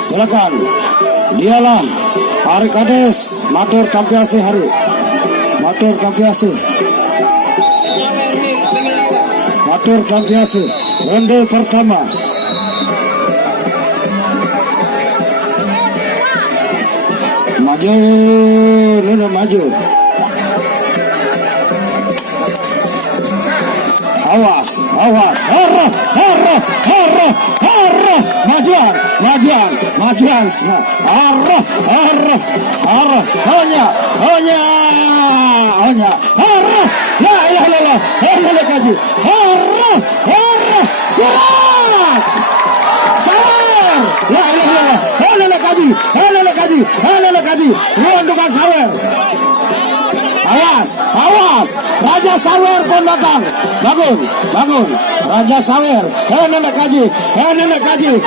Silakan. Dialah Hari Kades, matur kampiase hari. Matur kampiase. Matur kampiase. Ronde pertama. Maju, Nuna maju. Awas, awas, harah, harah, harah, harah, majuan, majuan, majuan, harah, harah, harah, hanya, harah, la ilaha illallah, hanya kaji, harah, harah, sirat, sawer, la ilaha illallah, hanya kaji, ruandukan sawer. Awas, awas, Raja Sawer pun datang. Bangun, bangun, Raja Sawer. Nenek kaji, nenek kaji.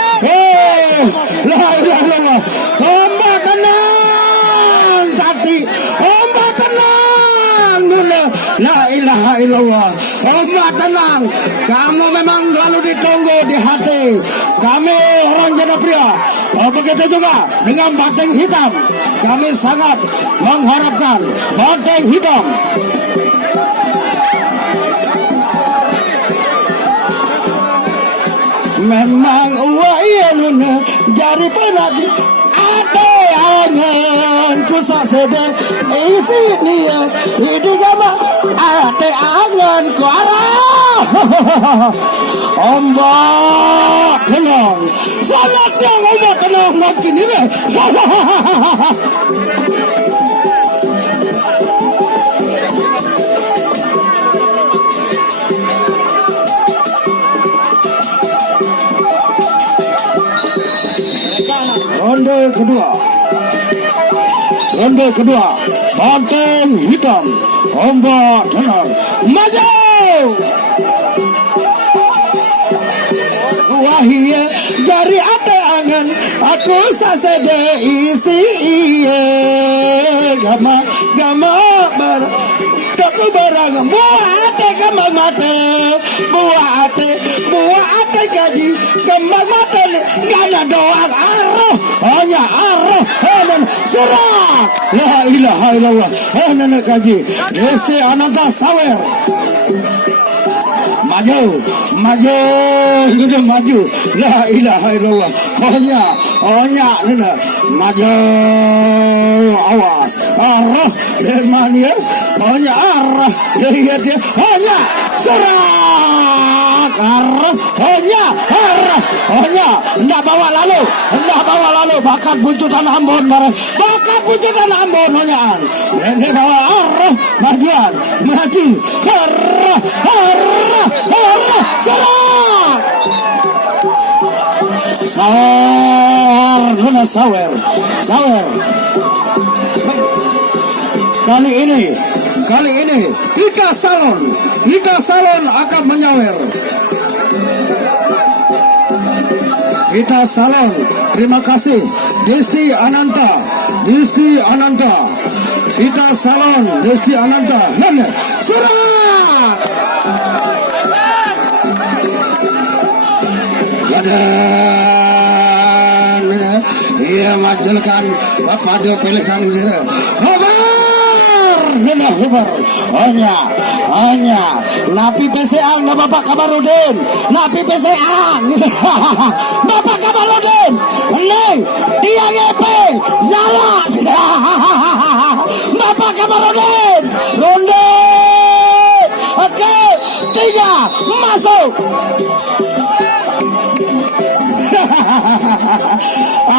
La ilaha illallah. Hamba tenang, Tati. Hamba tenang, Nuna. La ilaha illallah. Hamba tenang. Kamu memang lalu ditunggu di hati. Kami orang Jadapria. Begitu juga dengan Banteng Hitam. Kami sangat mengharapkan Banteng Hitam. Memang wayaluna jari penadi ada angan kusak sede isi dia hidup gama ada angan kuara. Ombak tenang, sangat yang ombak tenang makin ini. Ronde kedua, Banteng Hitam, ombak tenang, maju. Wahia dari ada angan, aku sasede isi iye, gama gama bar, aku barang buat gama mate, buat gaji, gama mate, gana doang arroh, hanya arroh, dan surat, la ilaha illallah, nenek gaji, Desti Ananta Sawer. Maju, maju, Nuna maju, la ilaha illallah, hanya, Nuna maju, awas, arah, dermania, hanya arah, dia, hanya, serak, arah, hanya, ndak bawa lalu, bakat buncutan Ambon, bakat buncutan Ambon, hanyaan, ini bawa arah, majuan, maju, arah, Sawer, Nuna Sawer. Kali ini Ika Salon akan menyawer. Ika Salon, terima kasih. Desti Ananta. Ika Salon, Desti Ananta. Surat. Dan ia majukan Bapak dia pilihkan dia. Hubar, hanya napi PCA na Bapak Kabarudin, napi PCA Bapak Kabarudin, neng dia GP nyala, Bapak Kabarudin, ronde, oke, 3 masuk.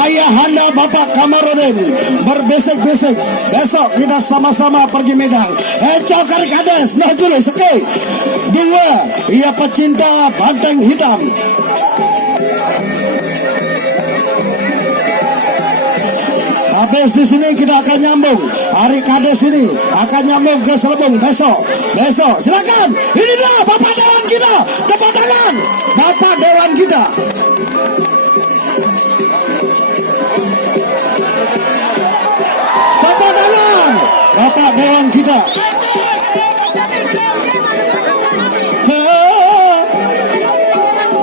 Ayahanda Bapak Kamarudin berbesek-besek. Besok kita sama-sama pergi Medan. Cokar Kades, nah juli sekali. 2, ia pecinta Banteng Hitam. Habis di sini kita akan nyambung. Hari Kades ini akan nyambung ke Selebung besok. Silakan. Ini dia Bapak Dewan kita. Tepuk tangan. Bapak Dewan kita. Tepuk tangan. Bapak Dewan kita.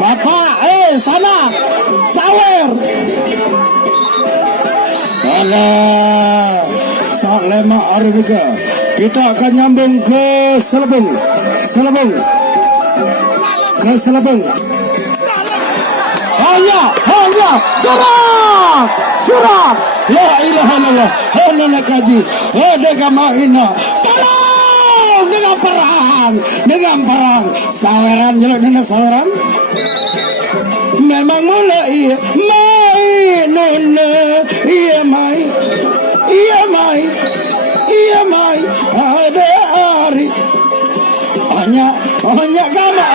Bapak sana Sawer. Boleh. Lema Arabika. Kita akan nyambung ke Selebung. Ke Selebung. Hanya surat. La ilaha illallah. Hana kaji. Degama ina. Tolong dengan perang. Saweran jelek nana saweran. Memang mulai iya mai ada hari hanya kama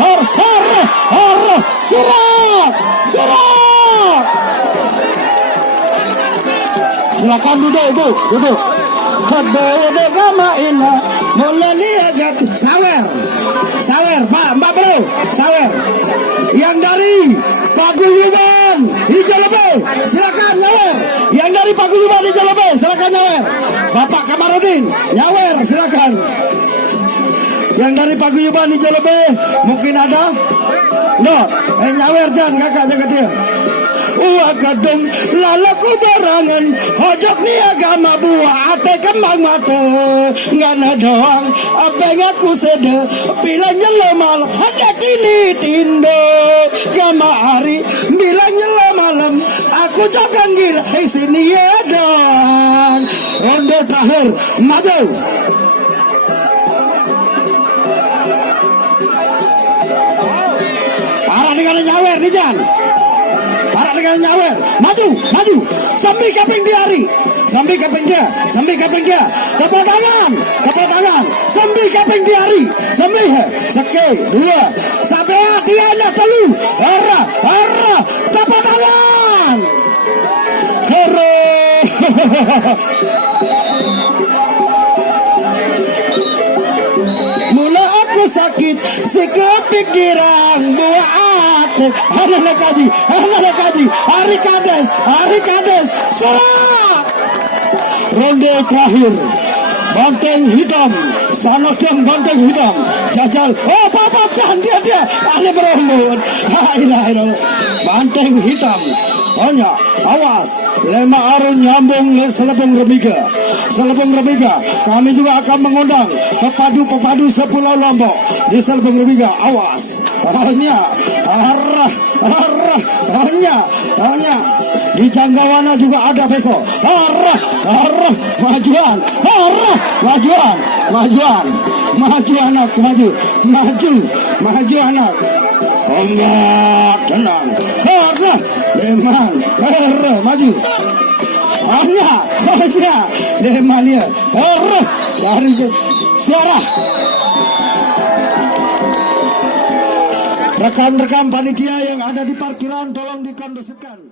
arah surat silakan duduk Kebede kama ina mulai agak sawer Mbak Bro sawer yang dari Paguyuban Hijau Lebih silakan nyawer. Yang dari Paguyuban Hijau Lebih silakan nyawer. Bapak Kamarudin nyawer silakan. Yang dari Paguyuban Hijau Lebih mungkin ada? No, nyawer jangan kakak jaga dia. Kadung lalaku barangan hojok ni agama buah ate kembang mata ngana doang apa yang aku sede bilangnya lemal hanya kini tindo gama hari bilangnya malam aku jangan gila sini ya dan ronde terakhir maju arah dengan nyawer nih Jan. Para dengan nyawer, maju, sambil kaping diari, sambil kaping dia, dapat tangan, sambil kaping diari, sambil seke, dua, sampai dia nak telu, arah, dapat tangan, hero. Mula aku sakit, sekepikiran buat Hana kaji, hari kades, serang. Ronde terakhir, banteng hitam, sanakang banteng hitam, jajal, papa, dia, aneh berombot, banteng hitam, hanya, awas, lema arun nyambung ke Selebung Remiga, kami juga akan mengundang pepadu sepulau Lombok di Selebung Remiga, awas, hanya, hanya, di Janggawana juga ada besok, majuan, maju anak, maju anak. Enggak, tenang. Leman, maju. Hanya, lemannya. Dari suara. Rekan-rekan panitia yang ada di parkiran tolong dikondisikan.